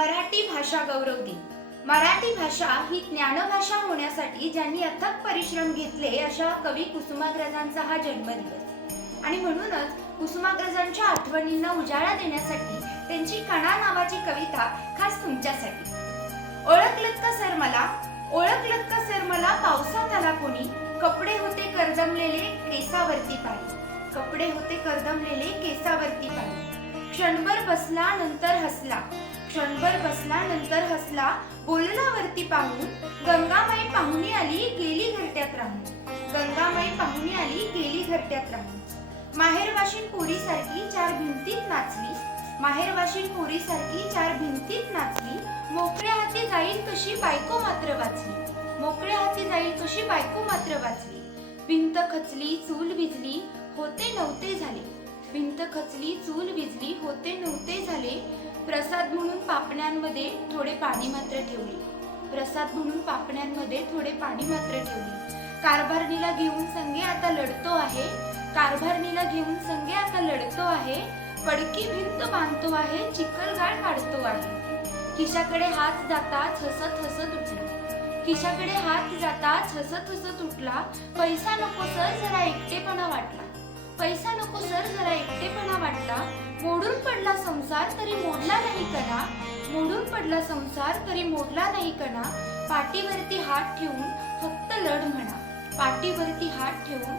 मराठी भाषा गौरव दिन मराठी भाषा ही ज्ञानभाषा होण्यासाठी ज्यांनी अथक परिश्रम घेतले अशा कवी कुसुमाग्रजांचा हा जन्मदिवस. आणि म्हणूनच कुसुमाग्रजांच्या आठवणींना उजाळा देण्यासाठी त्यांची कणा नावाची कविता खास तुमच्यासाठी. ओळखलत का सर मला? ओळखलत का सर मला? पावसात आला कोणी? कपडे होते करदमलेले केसावरती पाणी. कपडे होते करदमलेले केसावरती पाणी. क्षणभर बसला नंतर हसला. क्षणभर बसला नंतर हसला. बोलला वरती पाहून गंगामाई पाहुणी आली गेली घरट्यात राहून. गंगामाई पाहुणी आली गेली घरट्यात राहून. माहेरवाशीन पोरीसारखी चार भिंतीत नाचली. माहेरवाशीन पोरीसारखी चार भिंतीत नाचली. मोकळ्या हाती जाईल कशी बायको मात्र वाचली. मोकळ्या हाती जाईल कशी बायको मात्र वाचली. भिंत खचली चूल भिजली होते नव्हते झाले. भिंत खचली चूल भिजली होते नव्हते झाले. प्रसाद म्हणून पापण्यांमध्ये थोडे पाणी मात्र ठेवले. प्रसाद म्हणून पापण्यांमध्ये थोडे पाणी मात्र ठेवले. कारभारणीला घेऊन संगे आता लढतो आहे. कारभारणीला घेऊन संगे आता लढतो आहे. पडकी भिंत बांधतो आहे चिखलगाळ काढतो आहे. खिशाकडे हात जाताच हसत हसत उठला. खिशाकडे हात जाताच हसत हसत उठला. पैसा नको सर जरा एकटेपणा वाटला. पैसा नको सर जरा एकटेपणा वाटला. मोडून पडला संसार तरी मोडला नाही कणा. मोडून पडला संसार तरी मोडला नाही कणा. पाठीवरती हात ठेवून फक्त लढ म्हणा. पाठीवरती हात ठेवून